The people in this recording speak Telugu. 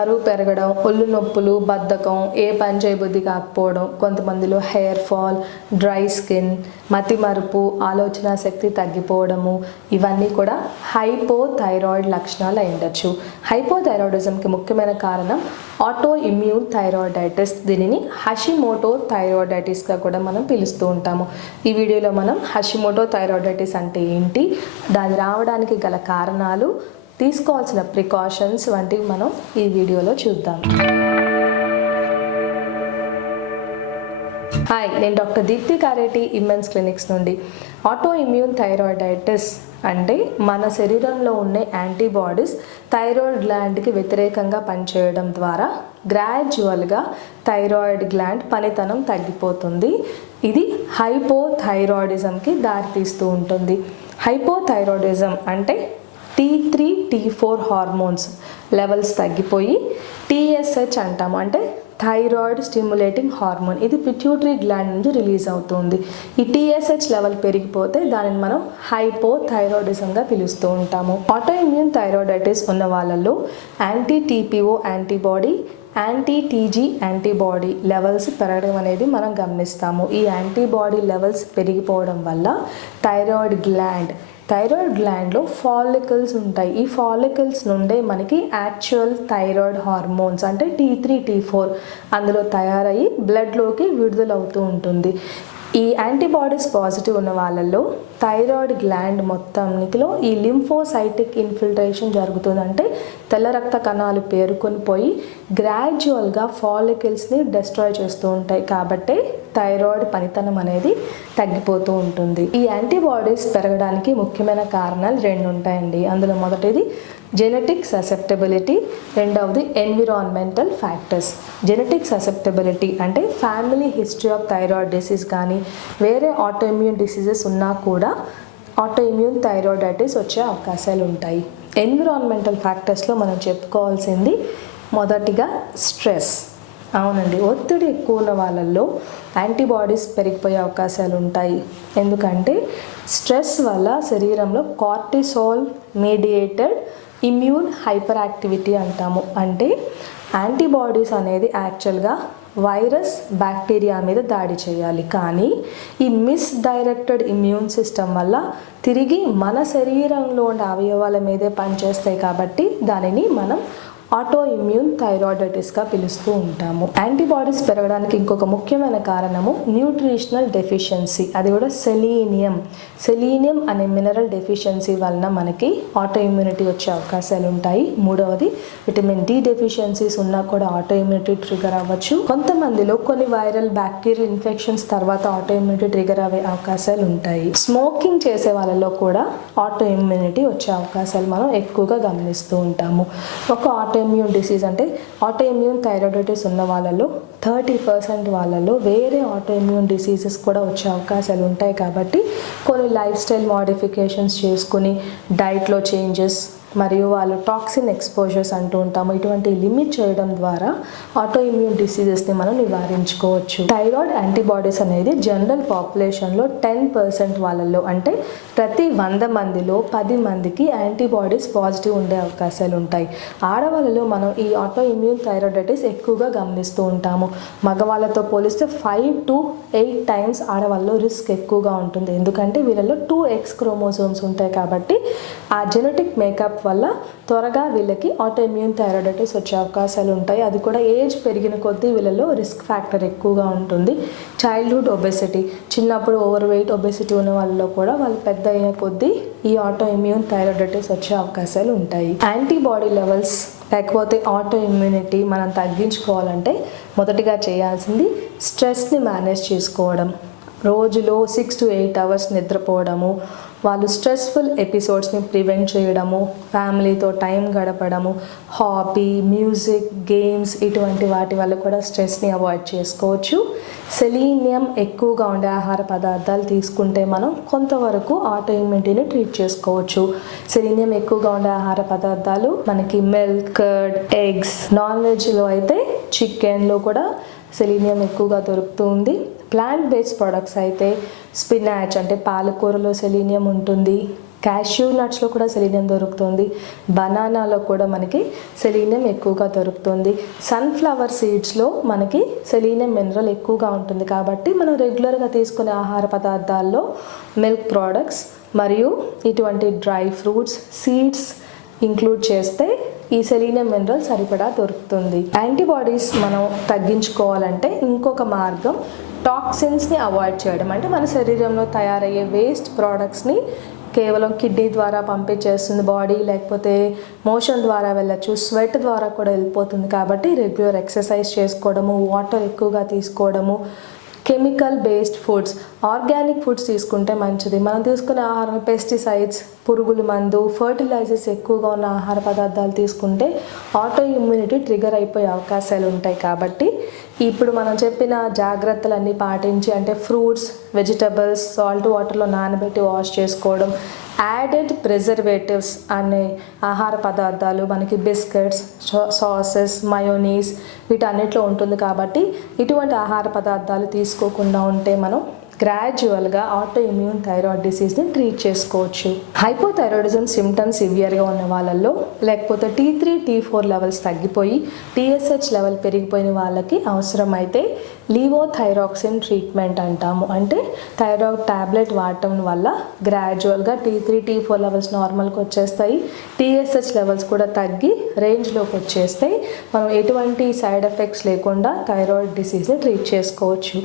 బరువు పెరగడం, ఒళ్ళు నొప్పులు, బద్ధకం, ఏ పని చేయబుద్ధి కాకపోవడం, కొంతమందిలో హెయిర్ ఫాల్, డ్రై స్కిన్, మతిమరుపు, ఆలోచన శక్తి తగ్గిపోవడము, ఇవన్నీ కూడా హైపోథైరాయిడ్ లక్షణాలు అయి ఉండొచ్చు. హైపోథైరాయిడిజంకి ముఖ్యమైన కారణం ఆటో ఇమ్యూన్ థైరాయిడైటిస్. దీనిని హషిమోటో థైరాయిడైటిస్గా కూడా మనం పిలుస్తూ ఉంటాము. ఈ వీడియోలో మనం హషిమోటో థైరాయిడైటిస్ అంటే ఏంటి, దాని రావడానికి గల కారణాలు, తీసుకోవాల్సిన ప్రికాషన్స్ వంటివి మనం ఈ వీడియోలో చూద్దాం. హాయ్, నేను డాక్టర్ దీప్తి కారేటి, ఇమ్మెన్స్ క్లినిక్స్ నుండి. ఆటో ఇమ్యూన్ థైరాయిడైటిస్ అంటే మన శరీరంలో ఉండే యాంటీబాడీస్ థైరాయిడ్ గ్లాండ్కి వ్యతిరేకంగా పనిచేయడం ద్వారా గ్రాడ్యువల్గా థైరాయిడ్ గ్లాండ్ పనితనం తగ్గిపోతుంది. ఇది హైపోథైరాయిడిజంకి దారితీస్తూ ఉంటుంది. హైపోథైరాయిడిజం అంటే T3, T4 హార్మోన్స్ లెవెల్స్ తగ్గిపోయి TSH అంటాము, అంటే థైరాయిడ్ స్టిమ్యులేటింగ్ హార్మోన్. ఇది పిట్యూటరీ గ్లాండ్ నుంచి రిలీజ్ అవుతుంది. ఈ TSH లెవెల్ పెరిగిపోతే దానిని మనం హైపోథైరాయిడిజంగా పిలుస్తూ ఉంటాము. ఆటో ఇమ్యూన్ థైరాయిడైటిస్ ఉన్న వాళ్ళల్లో anti TPO antibody, anti TG antibody levels పెరగడం అనేది మనం గమనిస్తాము. ఈ యాంటీబాడీ లెవెల్స్ పెరిగిపోవడం వల్ల థైరాయిడ్ గ్లాండ్లో ఫాలికల్స్ ఉంటాయి. ఈ ఫాలికల్స్ నుండే మనకి యాక్చువల్ థైరాయిడ్ హార్మోన్స్ అంటే T3, T4 అందులో తయారయ్యి బ్లడ్లోకి విడుదలవుతూ ఉంటుంది. ఈ యాంటీబాడీస్ పాజిటివ్ ఉన్న వాళ్ళల్లో థైరాయిడ్ గ్లాండ్ మొత్తానికిలో ఈ లింఫోసైటిక్ ఇన్ఫిల్ట్రేషన్ జరుగుతుందంటే తెల్ల రక్త కణాలు పేరుకొని పోయి గ్రాడ్యువల్గా ఫాలికల్స్ని డెస్ట్రాయ్ చేస్తూ ఉంటాయి. కాబట్టి థైరాయిడ్ పనితనం అనేది తగ్గిపోతూ ఉంటుంది. ఈ యాంటీబాడీస్ పెరగడానికి ముఖ్యమైన కారణాలు 2 ఉంటాయండి. అందులో మొదటిది జెనెటిక్ ససెప్టబిలిటీ, రెండవది ఎన్విరాన్మెంటల్ ఫ్యాక్టర్స్. జెనెటిక్ ససెప్టబిలిటీ అంటే family history of thyroid disease కానీ వేరే ఆటోఇమ్యూన్ డిసీజెస్ ఉన్నా కూడా ఆటోఇమ్యూన్ థైరాయిడైటిస్ వచ్చే అవకాశాలు ఉంటాయి. ఎన్విరాన్మెంటల్ ఫ్యాక్టర్స్లో మనం చెప్పుకోవాల్సింది మొదటిగా స్ట్రెస్. అవునండి, ఒత్తిడి ఎక్కువ ఉన్న వాళ్ళల్లో యాంటీబాడీస్ పెరిగిపోయే అవకాశాలు ఉంటాయి. ఎందుకంటే స్ట్రెస్ వల్ల శరీరంలో cortisol mediated immune hyper activity అంటాము. అంటే యాంటీబాడీస్ అనేది యాక్చువల్గా వైరస్, బ్యాక్టీరియా మీద దాడి చేయాలి. కానీ ఈ మిస్డైరెక్టెడ్ ఇమ్యూన్ సిస్టమ్ వల్ల తిరిగి మన శరీరంలో ఉండే అవయవాల మీదే పనిచేస్తాయి. కాబట్టి దానిని మనం ఆటో ఇమ్యూన్ థైరాయిడైటిస్గా పిలుస్తూ ఉంటాము. యాంటీబాడీస్ పెరగడానికి ఇంకొక ముఖ్యమైన కారణము న్యూట్రిషనల్ డెఫిషియన్సీ, అది కూడా సెలీనియం అనే మినరల్ డెఫిషియన్సీ వలన మనకి ఆటో ఇమ్యూనిటీ వచ్చే అవకాశాలు ఉంటాయి. మూడవది విటమిన్ D డెఫిషియన్సీస్ ఉన్నా కూడా ఆటో ఇమ్యూనిటీ ట్రిగర్ అవ్వచ్చు. కొంతమందిలో కొన్ని వైరల్ బ్యాక్టీరియల్ ఇన్ఫెక్షన్స్ తర్వాత ఆటో ఇమ్యూనిటీ ట్రిగర్ అయ్యే అవకాశాలు ఉంటాయి. స్మోకింగ్ చేసే వాళ్ళలో కూడా ఆటో ఇమ్యూనిటీ వచ్చే అవకాశాలు మనం ఎక్కువగా గమనిస్తూ ఉంటాము. ఒక ఆటోఇమ్యూన్ డిసీజ్ అంటే ఆటోఇమ్యూన్ థైరాయిడైటిస్ ఉన్న వాళ్ళలో 30% వాళ్ళలో వేరే ఆటోఇమ్యూన్ డిసీజెస్ కూడా వచ్చే అవకాశాలు ఉంటాయి. కాబట్టి కొన్ని లైఫ్ స్టైల్ మోడిఫికేషన్స్ చేసుకుని డైట్లో చేంజెస్ మరియు వాళ్ళు టాక్సిన్ ఎక్స్పోజర్స్ అంటూ ఉంటాము, ఇటువంటి లిమిట్ చేయడం ద్వారా ఆటో ఇమ్యూన్ డిసీజెస్ని మనం నివారించుకోవచ్చు. థైరాయిడ్ యాంటీబాడీస్ అనేది జనరల్ పాపులేషన్లో 10% వాళ్ళల్లో, అంటే ప్రతి 100 మందిలో 10 మందికి యాంటీబాడీస్ పాజిటివ్ ఉండే అవకాశాలు ఉంటాయి. ఆడవాళ్ళలో మనం ఈ ఆటో ఇమ్యూన్ థైరాయిడైటిస్ ఎక్కువగా గమనిస్తూ ఉంటాము. మగవాళ్ళతో పోలిస్తే 5 to 8 times ఆడవాళ్ళలో రిస్క్ ఎక్కువగా ఉంటుంది. ఎందుకంటే వీళ్ళలో 2X క్రోమోజోమ్స్ ఉంటాయి. కాబట్టి ఆ జెనెటిక్ మేకప్ వల్ల త్వరగా వీళ్ళకి ఆటో ఇమ్యూన్ థైరాయిడైటిస్ వచ్చే అవకాశాలు ఉంటాయి. అది కూడా ఏజ్ పెరిగిన కొద్దీ వీళ్ళలో రిస్క్ ఫ్యాక్టర్ ఎక్కువగా ఉంటుంది. చైల్డ్హుడ్ ఒబెసిటీ, చిన్నప్పుడు ఓవర్ వెయిట్ ఒబెసిటీ ఉన్న వాళ్ళలో కూడా వాళ్ళు పెద్ద అయిన కొద్దీ ఈ ఆటో ఇమ్యూన్ థైరాయిడైటిస్ వచ్చే అవకాశాలు ఉంటాయి. యాంటీబాడీ లెవెల్స్ లేకపోతే ఆటో ఇమ్యూనిటీ మనం తగ్గించుకోవాలంటే మొదటిగా చేయాల్సింది స్ట్రెస్ని మేనేజ్ చేసుకోవడం. రోజులో 6 to 8 hours నిద్రపోవడము, వాళ్ళు స్ట్రెస్ఫుల్ ఎపిసోడ్స్ని ప్రివెంట్ చేయడము, ఫ్యామిలీతో టైం గడపడము, హాబీ, మ్యూజిక్, గేమ్స్ ఇటువంటి వాటి వల్ల కూడా స్ట్రెస్ని అవాయిడ్ చేసుకోవచ్చు. సెలీనియం ఎక్కువగా ఉండే ఆహార పదార్థాలు తీసుకుంటే మనం కొంతవరకు ఆటో ఇమ్యూనిటీని ట్రీట్ చేసుకోవచ్చు. సెలీనియం ఎక్కువగా ఉండే ఆహార పదార్థాలు మనకి మిల్క్, కర్డ్, ఎగ్స్, నాన్ వెజ్లో అయితే చికెన్లో కూడా సెలీనియం ఎక్కువగా దొరుకుతుంది. ప్లాంట్ బేస్డ్ ప్రొడక్ట్స్ అయితే స్పినాచ్ అంటే పాలకూరలో సెలీనియం ఉంటుంది, క్యాష్యూ నట్స్లో కూడా సెలీనియం దొరుకుతుంది, బనానాలో కూడా మనకి సెలీనియం ఎక్కువగా దొరుకుతుంది, సన్ఫ్లవర్ సీడ్స్లో మనకి సెలీనియం మినరల్ ఎక్కువగా ఉంటుంది. కాబట్టి మనం రెగ్యులర్గా తీసుకునే ఆహార పదార్థాల్లో మిల్క్ ప్రోడక్ట్స్ మరియు ఇటువంటి డ్రై ఫ్రూట్స్, సీడ్స్ ఇంక్లూడ్ చేస్తే ఈ సెలీనియం మినరల్ సరిపడా దొరుకుతుంది. యాంటీబాడీస్ మనం తగ్గించుకోవాలంటే ఇంకొక మార్గం టాక్సిన్స్ని అవాయిడ్ చేయడం. అంటే మన శరీరంలో తయారయ్యే వేస్ట్ ప్రోడక్ట్స్ని కేవలం కిడ్నీ ద్వారా పంపించేస్తుంది బాడీ, లేకపోతే మోషన్ ద్వారా వెళ్ళచ్చు, స్వెట్ ద్వారా కూడా వెళ్ళిపోతుంది. కాబట్టి రెగ్యులర్ ఎక్సర్సైజ్ చేసుకోవడము, వాటర్ ఎక్కువగా తీసుకోవడము, chemical based foods, organic foods తీసుకుంటే మంచిది. మనం తీసుకునే ఆహారం పెస్టిసైడ్స్, పురుగుల మందు, ఫర్టిలైజర్స్ ఎక్కువగా ఉన్న ఆహార పదార్థాలు తీసుకుంటే ఆటో ఇమ్యూనిటీ ట్రిగర్ అయిపోయే అవకాశాలు ఉంటాయి. కాబట్టి ఇప్పుడు మనం చెప్పిన జాగ్రత్తలన్నీ పాటించి, అంటే ఫ్రూట్స్, వెజిటబుల్స్ సాల్ట్ వాటర్లో నానబెట్టి వాష్ చేసుకోవడం, యాడెడ్ ప్రిజర్వేటివ్స్ అనే ఆహార పదార్థాలు మనకి బిస్కెట్స్, సాసెస్, మయోనీస్ వీటన్నిటిలో ఉంటుంది. కాబట్టి ఇటువంటి ఆహార పదార్థాలు తీసుకోకుండా ఉంటే మనం గ్రాడ్యువల్గా ఆటో ఇమ్యూన్ థైరాయిడ్ డిసీజ్ని ట్రీట్ చేసుకోవచ్చు. హైపోథైరాయిడిజం సిమ్టమ్స్ సివియర్గా ఉన్న వాళ్ళల్లో, లేకపోతే T3, T4 లెవెల్స్ తగ్గిపోయి TSH లెవెల్ పెరిగిపోయిన వాళ్ళకి అవసరమైతే లీవోథైరాక్సిన్ ట్రీట్మెంట్ అంటాము. అంటే థైరాయిడ్ ట్యాబ్లెట్ వాడటం వల్ల గ్రాడ్యువల్గా T3, T4 లెవెల్స్ నార్మల్కి వచ్చేస్తాయి, TSH లెవెల్స్ కూడా తగ్గి రేంజ్లోకి వచ్చేస్తాయి. మనం ఎటువంటి సైడ్ ఎఫెక్ట్స్ లేకుండా థైరాయిడ్ డిసీజ్ని ట్రీట్ చేసుకోవచ్చు.